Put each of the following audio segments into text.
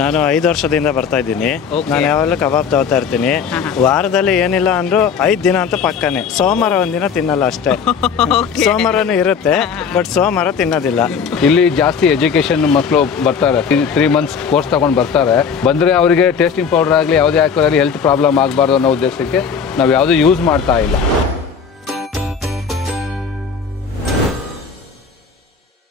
ನಾನು 5 ವರ್ಷದಿಂದ ಬರ್ತಾ ಇದ್ದೀನಿ. ನಾನು ಯಾವಾಗಲೂ ಕಬಾಬ್ ತಗೋತಾ ಇರ್ತೀನಿ. ವಾರದಲ್ಲಿ ಏನಿಲ್ಲ ಅಂದ್ರೂ 5 ದಿನ ಅಂತ ಪಕ್ಕನೆ. ಸೋಮವಾರ ಒಂದಿನ ತಿನ್ನಲ್ಲ ಅಷ್ಟೇ. ಸೋಮವಾರನೂ ಇರುತ್ತೆ, ಬಟ್ ಸೋಮವಾರ ತಿನ್ನೋದಿಲ್ಲ. ಇಲ್ಲಿ ಜಾಸ್ತಿ ಎಜುಕೇಶನ್ ಮಕ್ಕಳು ಬರ್ತಾರೆ, 3 ಮಂತ್ಸ್ ಕೋರ್ಸ್ ತಗೊಂಡು ಬರ್ತಾರೆ. ಬಂದರೆ ಅವರಿಗೆ ಟೇಸ್ಟಿಂಗ್ ಪೌಡರ್ ಆಗಲಿ ಯಾವುದೇ ಹಾಕೋದಾಗಲಿ ಹೆಲ್ತ್ ಪ್ರಾಬ್ಲಮ್ ಆಗಬಾರ್ದು ಅನ್ನೋ ಉದ್ದೇಶಕ್ಕೆ ನಾವು ಯಾವುದೂ ಯೂಸ್ ಮಾಡ್ತಾ ಇಲ್ಲ.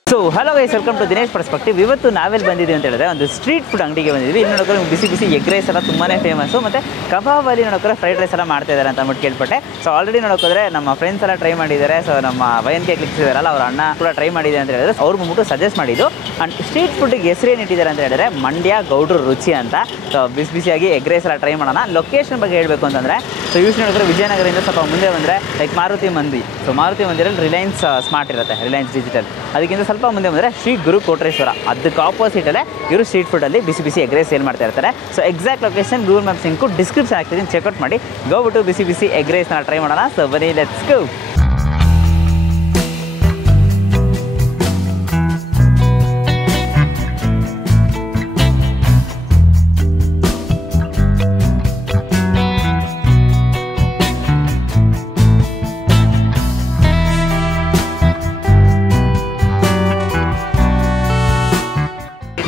So hello guys, welcome to Dinesh perspective. ಇವತ್ತು ನಾವೆಲ್ಲಿ ಬಂದಿದ್ದೀವಿ ಅಂತ ಹೇಳಿದ್ರೆ ಒಂದು ಸ್ಟ್ರೀಟ್ ಫುಡ್ ಅಂಗಡಿಗೆ ಬಂದಿದ್ದೀವಿ. ಇಲ್ಲಿ ನೋಡೋಕೆ ಬಿಸಿ ಬಿಸಿ ಎಗ್ ರೈಸ್ ಎಲ್ಲ ತುಂಬಾ ಫೇಮಸ್ಸು, ಮತ್ತು ಕಬಾಬಲ್ಲಿ ನೋಡೋಕೆ ಫ್ರೈಡ್ ರೈಸ್ ಎಲ್ಲ ಮಾಡ್ತಾ ಇದ್ದಾರೆ ಅಂತ ಅಂದ್ಬಿಟ್ಟು ಕೇಳ್ಪಟ್ಟೆ. ಸೊ ಆಲ್ರೆಡಿ ನೋಡೋಕೋದ್ರೆ ನಮ್ಮ ಫ್ರೆಂಡ್ಸ್ ಎಲ್ಲ ಟ್ರೈ ಮಾಡಿದ್ದಾರೆ. ಸೊ ನಮ್ಮ ವೈನ್ಗೆ ಕ್ಲಿಕ್ಸ್ ಇದಾರಲ್ಲ, ಅವ್ರ ಅಣ್ಣ ಕೂಡ ಟ್ರೈ ಮಾಡಿದೆ ಅಂತ ಹೇಳಿದ್ರೆ ಅವ್ರು ಬಂದ್ಬಿಟ್ಟು ಸಜೆಸ್ಟ್ ಮಾಡಿದ್ದು. ಆ್ಯಂಡ್ ಸ್ಟ್ರೀಟ್ ಫುಡ್ಗೆ ಹೆಸರು ಏನಿಟ್ಟಿದ್ದಾರೆ ಅಂತ ಹೇಳಿದ್ರೆ ಮಂಡ್ಯ ಗೌಡ್ರ ರುಚಿ ಅಂತ. ಸೊ ಬಿಸಿ ಬಿಸಿಯಾಗಿ ಎಗ್ ರೈಸ್ ಎಲ್ಲ ಟ್ರೈ ಮಾಡೋಣ. ಲೊಕೇಶನ್ ಬಗ್ಗೆ ಹೇಳಬೇಕು ಅಂತಂದರೆ, ಸೊ ಯೂಸ್ ನೋಡಿದ್ರೆ ವಿಜಯನಗರದಿಂದ ಸ್ವಲ್ಪ ಮುಂದೆ ಬಂದರೆ ಲೈಕ್ ಮಾರುತಿ ಮಂದಿ. ಸೊ ಮಾರುತಿ ಮಂದಿರಲ್ಲಿ ರಿಲಯನ್ಸ್ ಸ್ಮಾರ್ಟ್ ಇರುತ್ತೆ, ರಿಲಯನ್ಸ್ ಡಿಜಿಟಲ್. ಅದಕ್ಕಿಂತ ಸ್ವಲ್ಪ ಮುಂದೆ ಬಂದರೆ ಶ್ರೀ ಗುರು ಕೋಟ್ರೇಶ್ವರ, ಅದಕ್ಕೆ ಆಪೋಸಿಟಲ್ಲೇ ಇವರು ಸ್ಟ್ರೀಟ್ ಫುಡ್ಡಲ್ಲಿ ಬಿಸಿ ಬಿಸಿ ಎಗ್ ರೈಸ್ ಸೇಲ್ ಮಾಡ್ತಾ ಇರ್ತಾರೆ. So exact location Google Maps link description ಆಗ್ತಿದ್ದೀನಿ, ಚೆಕ್ಔಟ್ ಮಾಡಿ. ಹೋಗ್ಬಿಟ್ಟು ಬಿಸಿ ಬಿಸಿ ಎಗ್ ರೈಸ್ನ ಟ್ರೈ ಮಾಡೋಣ. ಸೊ ಬನ್ನಿ, ಲೆಟ್ಸ್ ಗೋ.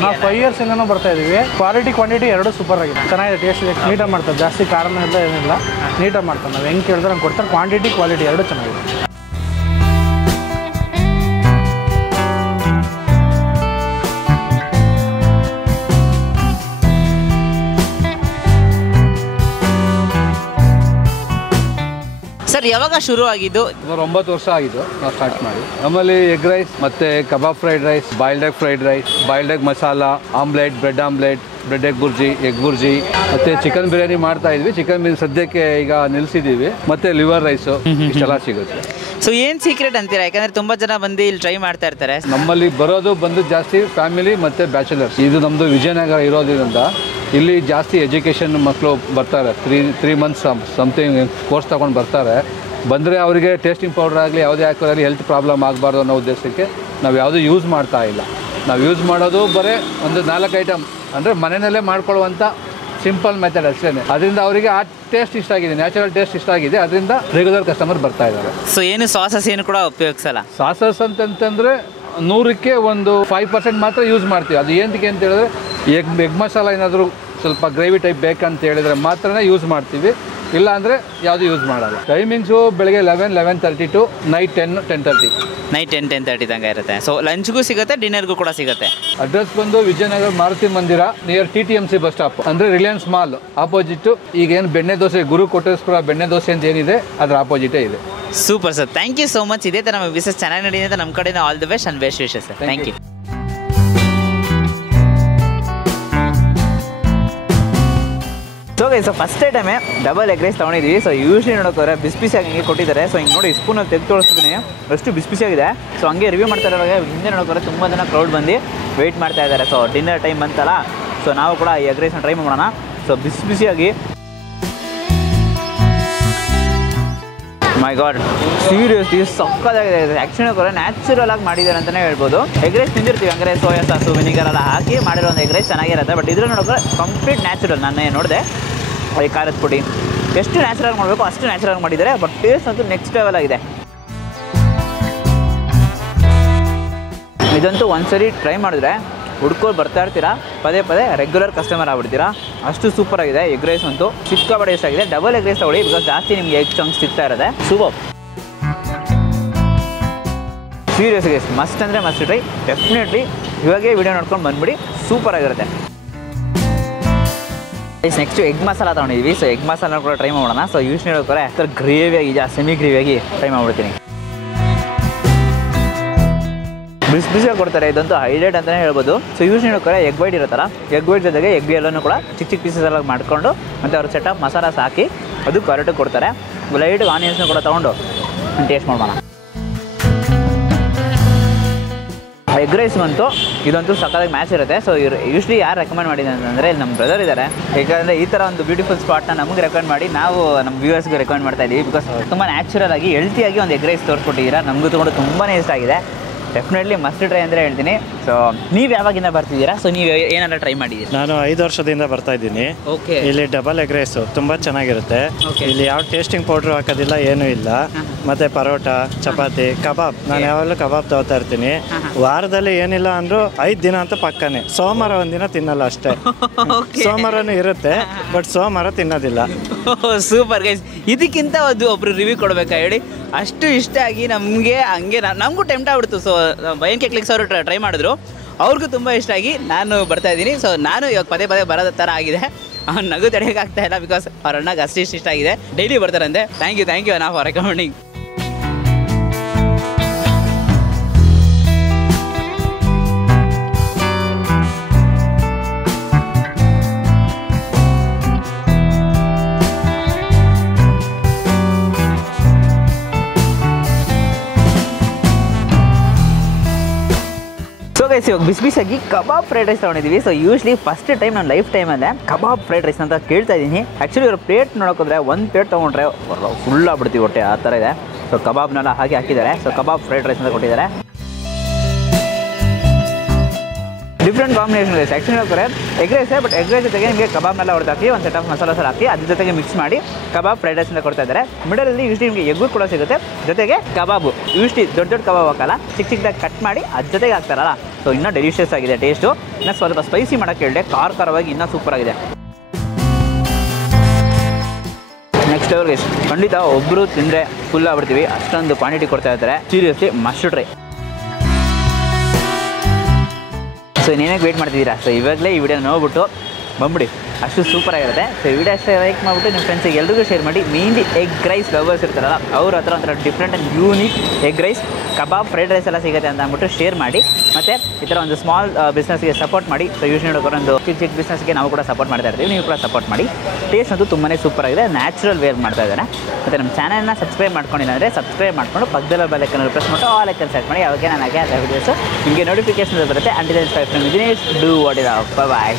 ನಾವು 5 years ಇಂದನೂ ಬರ್ತಾ ಇದ್ದೀವಿ. ಕ್ವಾಲಿಟಿ ಕ್ವಾಂಟಿಟಿ ಎರಡು ಸೂಪರ್ ಆಗಿದೆ, ಚೆನ್ನಾಗಿದೆ, ಟೇಸ್ಟ್ ಇದೆ, ನೀಟಾಗಿ ಮಾಡ್ತಾರೆ. ಜಾಸ್ತಿ ಕಾರಣ ಇಲ್ಲ ಏನಿಲ್ಲ, ನೀಟಾಗಿ ಮಾಡ್ತಾರೆ. ನಾವು ಹೆಂಗೆ ಕೇಳಿದ್ರೆ ಹಂಗೆ ಕೊಡ್ತಾರೆ. ಕ್ವಾಂಟಿಟಿ ಕ್ವಾಲಿಟಿ ಎರಡು ಚೆನ್ನಾಗಿದೆ. ಸರ್, ಯಾವಾಗ ಶುರು ಆಗಿದ್ದು? 9 ವರ್ಷ ಆಗಿದ್ದು ನಾವು ಸ್ಟಾರ್ಟ್ ಮಾಡಿ. ನಮ್ಮಲ್ಲಿ ಎಗ್ ರೈಸ್ ಮತ್ತು kebab fried rice, boiled egg fried rice, boiled egg masala, omelette, bread omelette, bread egg bhurji, egg bhurji, ಮತ್ತು ಚಿಕನ್ ಬಿರಿಯಾನಿ ಮಾಡ್ತಾ ಇದ್ವಿ. ಚಿಕನ್ ಬಿರಿಯಾನಿ ಸದ್ಯಕ್ಕೆ ಈಗ ನಿಲ್ಲಿಸಿದ್ದೀವಿ. ಮತ್ತು ಲಿವರ್ ರೈಸು ಇಷ್ಟೆಲ್ಲ ಸಿಗುತ್ತೆ. ಸೊ ಏನು ಸೀಕ್ರೆಟ್ ಅಂತೀರಾ? ಯಾಕಂದರೆ ತುಂಬ ಜನ ಬಂದು ಇಲ್ಲಿ ಟ್ರೈ ಮಾಡ್ತಾ ಇರ್ತಾರೆ. ನಮ್ಮಲ್ಲಿ ಬಂದು ಜಾಸ್ತಿ ಫ್ಯಾಮಿಲಿ ಮತ್ತು ಬ್ಯಾಚುಲರ್ಸ್. ಇದು ನಮ್ಮದು ವಿಜಯನಗರ ಇರೋದ್ರಿಂದ ಇಲ್ಲಿ ಜಾಸ್ತಿ ಎಜುಕೇಷನ್ ಮಕ್ಕಳು ಬರ್ತಾರೆ, 3 ಮಂತ್ಸ್ ಸಮಥಿಂಗ್ ಕೋರ್ಸ್ ತಗೊಂಡು ಬರ್ತಾರೆ. ಬಂದರೆ ಅವರಿಗೆ ಟೇಸ್ಟಿಂಗ್ ಪೌಡರ್ ಆಗಲಿ ಯಾವುದೇ ಹಾಕೋದಾಗಲಿ ಹೆಲ್ತ್ ಪ್ರಾಬ್ಲಮ್ ಆಗಬಾರ್ದು ಅನ್ನೋ ಉದ್ದೇಶಕ್ಕೆ ನಾವು ಯಾವುದೂ ಯೂಸ್ ಮಾಡ್ತಾ ಇಲ್ಲ. ನಾವು ಯೂಸ್ ಮಾಡೋದು ಬರೀ ಒಂದು 4 ಐಟಮ್, ಅಂದರೆ ಮನೆಯಲ್ಲೇ ಮಾಡ್ಕೊಳ್ಳುವಂಥ ಸಿಂಪಲ್ ಮೆಥಡ್ ಅಷ್ಟೇ. ಅದರಿಂದ ಅವರಿಗೆ ಆ ಟೇಸ್ಟ್ ಇಷ್ಟ ಆಗಿದೆ, ನ್ಯಾಚುರಲ್ ಟೇಸ್ಟ್ ಇಷ್ಟ ಆಗಿದೆ. ಅದರಿಂದ ರೆಗ್ಯುಲರ್ ಕಸ್ಟಮರ್ ಬರ್ತಾ ಇದ್ದಾರೆ. ಸೊ ಏನು ಸಾಸಸ್ ಏನು ಕೂಡ ಉಪಯೋಗಿಸಲ್ಲ? ಸಾಸಸ್ ಅಂತಂತಂದರೆ 100ಕ್ಕೆ ಒಂದು 5% ಮಾತ್ರ ಯೂಸ್ ಮಾಡ್ತೀವಿ. ಅದು ಏನಕ್ಕೆ ಅಂತ ಹೇಳಿದ್ರೆ ಎಗ್ ಮಸಾಲ ಏನಾದರೂ ಸ್ವಲ್ಪ ಗ್ರೇವಿ ಟೈಪ್ ಬೇಕಂತ ಹೇಳಿದರೆ ಮಾತ್ರನೇ ಯೂಸ್ ಮಾಡ್ತೀವಿ, ಇಲ್ಲ ಅಂದರೆ ಯಾವುದು ಯೂಸ್ ಮಾಡಲ್ಲ. ಟೈಮಿಂಗ್ಸು ಬೆಳಗ್ಗೆ 11-11:30 ಟು ನೈಟ್ 10-10:30. ನೈಟ್ 10-10:30 ತನಕ ಇರುತ್ತೆ. ಸೊ ಲಂಚ್ಗೂ ಸಿಗುತ್ತೆ, ಡಿನ್ನರ್ಗೂ ಕೂಡ ಸಿಗುತ್ತೆ. ಅಡ್ರೆಸ್ ಬಂದು ವಿಜಯನಗರ ಮಾರುತಿ ಮಂದಿರ ನಿಯರ್ TTMC ಬಸ್ ಸ್ಟಾಪ್, ಅಂದರೆ ರಿಲಯನ್ಸ್ ಮಾಲ್ ಆಪೋಸಿಟ್ಟು. ಈಗೇನು ಬೆಣ್ಣೆ ದೋಸೆ, ಗುರು ಕೋಟೇಶ್ವರ ಬೆಣ್ಣೆ ದೋಸೆ ಅಂತ ಏನಿದೆ ಅದರ ಆಪೋಸಿಟೇ ಇದೆ. Super sir, thank you so much. ಇದೇ ಥರ ನಮ್ಮ ಬಿಸ್ನೆಸ್ ಚೆನ್ನಾಗಿ ನಡೀಲಿ ಅಂತ ನಮ್ಮ ಕಡೆಯಿಂದ all the best and best wishes sir. Thank you. So first ಟೈಮೇ ಡಬಲ್ ಎಗ್ ರೈಸ್ ತೊಗೊಂಡಿದ್ದೀವಿ. ಸೊ ಯೂಶ್ವಲಿ ನೋಡೋಕೆ ಬಿಸಿ ಬಿಸಿಯಾಗಿ ಹಂಗೆ ಕೊಟ್ಟಿದ್ದಾರೆ. ಸೊ ಹಿಂಗೆ ನೋಡಿ ಸ್ಪೂನಲ್ಲಿ ತೆಗೆದು ತೋರಿಸ್ತಿದ್ದೀನಿ ಅಷ್ಟು ಬಿಸಿ ಬಿಸಿಯಾಗಿದೆ. ಸೊ ಹಂಗೆ ರಿವ್ಯೂ ಮಾಡ್ತಾ ಇರೋವಾಗ ಹಿಂದೆ ನೋಡೋಕೆ ತುಂಬ ಜನ ಕ್ರೌಡ್ ಬಂದು ವೆಯ್ಟ್ ಮಾಡ್ತಾ ಇದ್ದಾರೆ. ಸೊ ಡಿನ್ನರ್ ಟೈಮ್ ಬಂತಲ್ಲ, ಸೊ ನಾವು ಕೂಡ ಈ ಎಗ್ ರೈಸ್ನ ಟ್ರೈ ಮಾಡೋಣ. ಸೊ ಬಿಸಿ ಬಿಸಿಯಾಗಿ, ಮೈ ಗಾಡ್, ಸೀರಿಯಸ್ಲಿ ಸಕ್ಕತ್ತಾಗಿದೆ. ಆ್ಯಕ್ಚುಲಿ ಕೂಡ ನ್ಯಾಚುರಲ್ ಆಗಿ ಮಾಡಿದ್ದಾರೆ ಅಂತಲೇ ಹೇಳ್ಬೋದು. ಎಗ್ ರೈಸ್ ತಿಂದಿರ್ತೀವಿ ಹಂಗಾರೆ ಸೋಯಾ ಸಾಸು ವಿನಿಗರ್ ಎಲ್ಲ ಹಾಕಿ ಮಾಡಿರೋ ಒಂದು ಎಗ್ ರೈಸ್ ಚೆನ್ನಾಗಿರುತ್ತೆ. ಬಟ್ ಇದ್ರ ನೋಡೋಕೆ ಕಂಪ್ಲೀಟ್ ನ್ಯಾಚುರಲ್. ನಾನು ನೋಡಿದೆ ಈ ಖಾರದ ಪುಡಿ ಎಷ್ಟು ನ್ಯಾಚುರಲ್ ಮಾಡಬೇಕು ಅಷ್ಟು ನ್ಯಾಚುರಲ್ ಮಾಡಿದ್ದಾರೆ. ಬಟ್ ಟೇಸ್ಟ್ ಅಂತೂ ನೆಕ್ಸ್ಟ್ ಲೆವೆಲ್ ಆಗಿದೆ. ಇದಂತೂ ಒಂದ್ಸರಿ ಟ್ರೈ ಮಾಡಿದ್ರೆ ಹುಡ್ಕೊಂಡು ಬರ್ತಾ ಇರ್ತೀರಾ, ಪದೇ ಪದೇ ರೆಗ್ಯುಲರ್ ಕಸ್ಟಮರ್ ಆಗ್ಬಿಡ್ತೀರಾ. ಅಷ್ಟು ಸೂಪರ್ ಆಗಿದೆ. ಎಗ್ ರೈಸ್ ಅಂತೂ ಸಿಕ್ಕಾಪಟ್ಟೆ ಇಷ್ಟ ಆಗಿದೆ. ಡಬಲ್ ಎಗ್ ರೈಸ್ ತಗೊಳ್ಳಿ, ಬಿಕಾಸ್ ಜಾಸ್ತಿ ನಿಮಗೆ ಎಗ್ ಚಂಕ್ಸ್ ಸಿಗ್ತಾ ಇರುತ್ತೆ. ಸೂಪರ್, ಸೀರಿಯಸ್ ಗೈಸ್, ಮಸ್ಟ್ ಅಂದರೆ ಮಸ್ಟ್ ಟ್ರೈ. ಡೆಫಿನೆಟ್ಲಿ ಇವಾಗೇ ವಿಡಿಯೋ ನೋಡ್ಕೊಂಡು ಬಂದುಬಿಡಿ, ಸೂಪರ್ ಆಗಿರುತ್ತೆ. ನೆಕ್ಸ್ಟ್ ಎಗ್ ಮಸಾಲ ತೊಗೊಂಡಿದ್ದೀವಿ. ಸೊ ಎಗ್ ಮಸಾಲ ಕೂಡ ಟ್ರೈ ಮಾಡೋಣ. ಸೊ ಯೂಶ್ವಲಿ ನೋಡ್ತಾರೆ ಆ ಥರ ಗ್ರೇವಿಯಾಗಿ, ಸೆಮಿ ಗ್ರೇವಿಯಾಗಿ ಟ್ರೈ ಮಾಡ್ಬಿಡ್ತೀನಿ. ಬಿಸಿ ಬಿಸಿಯಾಗಿ ಕೊಡ್ತಾರೆ. ಇದಂತೂ ಹೈಲೈಟ್ ಅಂತಲೇ ಹೇಳ್ಬೋದು. ಸೊ ಯೂಶ್ವಲಿ ನೋಡ್ತಾರೆ ಎಗ್ ವೈಟ್ ಇರುತ್ತಲ್ಲ, ಎಗ್ ವೈಟ್ ಜೊತೆಗೆ ಎಗ್ ಎಲ್ಲನೂ ಕೂಡ ಚಿಕ್ಕ ಚಿಕ್ಕ ಪೀಸಸ್ ಎಲ್ಲ ಮಾಡಿಕೊಂಡು ಮತ್ತು ಅವ್ರು ಸೆಟಪ್ ಮಸಾಲ ಹಾಕಿ ಅದು ಕರೆಕ್ಟಾಗಿ ಕೊಡ್ತಾರೆ. ಲೈಟ್ ಆನಿಯನ್ಸ್ನ ಕೂಡ ತೊಗೊಂಡು ಟೇಸ್ಟ್ ಮಾಡೋಣ. ಎಗ್ ರೈಸ್ ಬಂತು, ಇದಂತೂ ಸಕ್ಕತ್ತಾಗಿ ಮ್ಯಾಚ್ ಇರುತ್ತೆ. ಸೊ ಯೂಶ್ವಲಿ ಯಾರು ರೆಕಮೆಂಡ್ ಮಾಡಿದೆ ಅಂತಂದರೆ ನಮ್ಮ ಬ್ರದರ್ ಇದ್ದಾರೆ. ಯಾಕಂದರೆ ಈ ಥರ ಒಂದು ಬ್ಯೂಟಿಫುಲ್ ಸ್ಪಾಟ್ನ ನಮಗೆ ರೆಕಮೆಂಡ್ ಮಾಡಿ ನಾವು ನಮ್ಮ ವ್ಯೂವರ್ಸ್ಗೆ ರೆಕಮೆಂಡ್ ಮಾಡ್ತಾ ಇದ್ದೀವಿ. ಬಿಕಾಸ್ ತುಂಬ ನ್ಯಾಚುರಲ್ ಆಗಿ ಹೆಲ್ತಿಯಾಗಿ ಒಂದು ಎಗ್ ರೈಸ್ ತೋರಿಸ್ಕೊಟ್ಟಿದ್ದೀರಾ. ನಮಗೂ ತೊಗೊಂಡು ತುಂಬಾ ಇಷ್ಟ ಆಗಿದೆ. ಡೆಫಿನೆಟ್ಲಿ ಮಸ್ಟ್ ಟ್ರೈ ಅಂದರೆ ಹೇಳ್ತೀನಿ. ಸೊ ನೀವು ಯಾವಾಗಿಂದ ಬರ್ತಿದ್ದೀರಾ? ಸೊ ನೀವು ಏನಾರ ಟ್ರೈ ಮಾಡಿದ್ದೀರಾ? ನಾನು 5 ವರ್ಷದಿಂದ ಬರ್ತಾ ಇದ್ದೀನಿ. ಓಕೆ. ಇಲ್ಲಿ ಡಬಲ್ ಎಗ್ ರೈಸು ತುಂಬ ಚೆನ್ನಾಗಿರುತ್ತೆ. ಇಲ್ಲಿ ಯಾವ ಟೇಸ್ಟಿಂಗ್ ಪೌಡ್ರು ಹಾಕೋದಿಲ್ಲ, ಏನೂ ಇಲ್ಲ. ಮತ್ತೆ ಪರೋಟ, ಚಪಾತಿ, ಕಬಾಬ್. ನಾನು ಯಾವಾಗಲೂ ಕಬಾಬ್ ತಗೋತಾ ಇರ್ತೀನಿ. ವಾರದಲ್ಲಿ ಏನಿಲ್ಲ ಅಂದರೂ 5 ದಿನ ಅಂತ ಪಕ್ಕನೇ. ಸೋಮವಾರ ಒಂದಿನ ತಿನ್ನಲ್ಲ ಅಷ್ಟೇ. ಸೋಮವಾರನೂ ಇರುತ್ತೆ, ಬಟ್ ಸೋಮವಾರ ತಿನ್ನೋದಿಲ್ಲ. Super guys. ಇದಕ್ಕಿಂತ ಒಬ್ರು ರಿವ್ಯೂ ಕೊಡ್ಬೇಕಾ ಹೇಳಿ? ಅಷ್ಟು ಇಷ್ಟ ಆಗಿ ನಮಗೆ ಹಂಗೆ ನಮಗೂ ಟೆಂಪ್ಟ್ ಆಗ್ಬಿಡ್ತು. ಸೊ ಬಯನ್ಕೆ ಕ್ಲಿಕ್ಸ್ ಅವರು ಟ್ರೈ ಮಾಡಿದ್ರು, ಅವ್ರಿಗೂ ತುಂಬ ಇಷ್ಟ ಆಗಿ ನಾನು ಬರ್ತಾ ಇದ್ದೀನಿ. ಸೊ ನಾನು ಇವಾಗ ಪದೇ ಪದೇ ಬರೋದ ಥರ ಆಗಿದೆ. ಅವ್ನು ನಗು ತಡೆಯೋಕ್ಕಾಗ್ತಾ ಇಲ್ಲ, ಬಿಕಾಸ್ ಅವ್ರ ಅಣ್ಣಗೆ ಅಷ್ಟಿಷ್ಟು ಇಷ್ಟ ಆಗಿದೆ. ಡೈಲಿ ಬರ್ತಾರಂತೆ. ಥ್ಯಾಂಕ್ ಯು ಅಣ್ಣ ಫಾರ್ ರೆಕಮೆಂಡಿಂಗ್. ಇವಾಗ ಬಿಸಿಯಾಗಿ ಕಬಾಬ್ ಫ್ರೈಡ್ ರೈಸ್ ತೊಗೊಂಡಿದ್ದೀವಿ. ಸೊ ಯೂಶ್ಲಿ ಫಸ್ಟ್ ಟೈಮ್ ನಾನು ಲೈಫ್ ಟೈಮಲ್ಲೇ ಕಬಾಬ್ ಫ್ರೈಡ್ ರೈಸ್ ಅಂತ ಕೇಳ್ತಾ ಇದ್ದೀನಿ. ಆ್ಯಕ್ಚುಲಿ ಇವ್ರ ಪ್ಲೇಟ್ ನೋಡೋಕೋದ್ರೆ ಒಂದು ಪ್ಲೇಟ್ ತೊಗೊಂಡ್ರೆ ಫುಲ್ ಆಗ್ಬಿಡ್ತೀವಿ ಹೊಟ್ಟೆ, ಆ ಥರ ಇದೆ. ಸೊ ಕಬಾಬ್ನೆಲ್ಲ ಹಾಕಿದ್ದಾರೆ. ಸೊ ಕಬಾಬ್ ಫ್ರೈಡ್ ರೈಸ್ ಅಂತ ಕೊಟ್ಟಿದ್ದಾರೆ. Different combination rice. ಆ್ಯಕ್ಚುಲಿ ಹೇಳ್ತಾರೆ egg rice, but egg rice ಜೊತೆಗೆ ನಿಮಗೆ ಕಬಾಬ್ನೆಲ್ಲ ಹೊಡೆದಾಕಿ ಒಂದು ಸೆಟ್ ಆಫ್ ಮಸಾಲ ಹಾಕಿ ಅದ್ರ ಜೊತೆಗೆ ಮಿಕ್ಸ್ ಮಾಡಿ ಕಬಾಬ್ ಫ್ರೈಡ್ ರೈಸ್ ಅಂತ ಕೊಡ್ತಾ ಇದ್ದಾರೆ. ಮಿಡಲಲ್ಲಿ ಯೂಶ್ಲಿ ನಿಮಗೆ ಎಗ್ಗು ಕೂಡ ಸಿಗುತ್ತೆ, ಜೊತೆಗೆ ಕಬಾಬು ಯೂಶ್ಲಿ ದೊಡ್ಡ ಕಬಾಬ್ ಹಾಕಲ್ಲ, ಚಿಕ್ಕದಾಗಿ ಕಟ್ ಮಾಡಿ ಅದ್ರ ಜೊತೆಗೆ ಹಾಕ್ತಾರಲ್ಲ. ಸೊ ಇನ್ನೂ ಡೆಲಿಷಿಯಸ್ ಆಗಿದೆ ಟೇಸ್ಟು. ಇನ್ನೂ ಸ್ವಲ್ಪ ಸ್ಪೈಸಿ ಮಾಡೋಕ್ಕೆ ಹೇಳಿದೆ, ಖಾರವಾಗಿ ಇನ್ನೂ ಸೂಪರ್ ಆಗಿದೆ. Next level guys. ಖಂಡಿತ ಒಬ್ಬರು ತಿಂದರೆ ಫುಲ್ ಆಗ್ಬಿಡ್ತೀವಿ, ಅಷ್ಟೊಂದು ಕ್ವಾಂಟಿಟಿ ಕೊಡ್ತಾ ಇರ್ತಾರೆ. Seriously must try. ಸೊ ಇನ್ನೇನಕ್ಕೆ ವೇಟ್ ಮಾಡ್ತಿದ್ದೀರಾ? ಸೊ ಇವಾಗಲೇ ಈ ವಿಡಿಯೋ ನೋಡ್ಬಿಟ್ಟು ಬಂದ್ಬಿಡಿ, ಅಷ್ಟು ಸೂಪರ್ ಆಗಿರುತ್ತೆ. ಸೊ ಈ ವಿಡಿಯೋ ಅಷ್ಟೇ ಲೈಕ್ ಮಾಡಿಬಿಟ್ಟು ನಿಮ್ಮ ಫ್ರೆಂಡ್ಸಿಗೆ ಎಲ್ರಿಗೂ ಶೇರ್ ಮಾಡಿ. ಮೇನ್ಲಿ ಎಗ್ ರೈಸ್ ಲವರ್ಸ್ ಇರ್ತಾರಲ್ಲ, ಅವ್ರ ಹತ್ರ ಒಂಥರ different and unique egg rice, kebab, fried rice ಎಲ್ಲ ಸಿಗುತ್ತೆ ಅಂತ ಅಂದ್ಬಿಟ್ಟು ಶೇರ್ ಮಾಡಿ. ಮತ್ತು ಈ ಥರ ಒಂದು ಸ್ಮಾಲ್ ಬಿಸ್ನೆಸ್ಗೆ ಸಪೋರ್ಟ್ ಮಾಡಿ. ಸೊ ಯೂಸ್ ನೋಡೋಕೆ ಒಂದು ಚಿಕ್ಕ ಬಿಸ್ನೆಸ್ಗೆ ನಾವು ಕೂಡ ಸಪೋರ್ಟ್ ಮಾಡ್ತಾ ಇರ್ತೀವಿ, ನೀವು ಕೂಡ ಸಪೋರ್ಟ್ ಮಾಡಿ. ಟೇಸ್ಟ್ ಅಂತೂ ತುಂಬಾ ಸೂಪರ್ ಆಗಿದೆ, ನ್ಯಾಚುರಲ್ ವೇರ್ ಮಾಡ್ತಾ ಇದ್ದಾರೆ. ಮತ್ತು ನಮ್ಮ ಚಾನಲ್ನ ಸಬ್ಸ್ಕ್ರೈಬ್ ಮಾಡ್ಕೊಂಡಿಲ್ಲ ಅಂದರೆ ಸಬ್ಸ್ಕ್ರೈಬ್ ಮಾಡಿಕೊಂಡು ಪಕ್ಕದಲ್ಲ ಬೆಲ್ ಐಕಾನ್ ಪ್ರೆಸ್ ಮಾಡಿ ಆಲ್ ಐಕಾನ್ ಸೆಟ್ ಮಾಡಿ. ಅವಾಗ ನಾನು ಹಾಗೆ ವೀಡಿಯೋಸು ನಿಮಗೆ ನೋಟಿಫಿಕೇಶನ್ ಬರುತ್ತೆ. Until Dinesh, do what is up. Bye.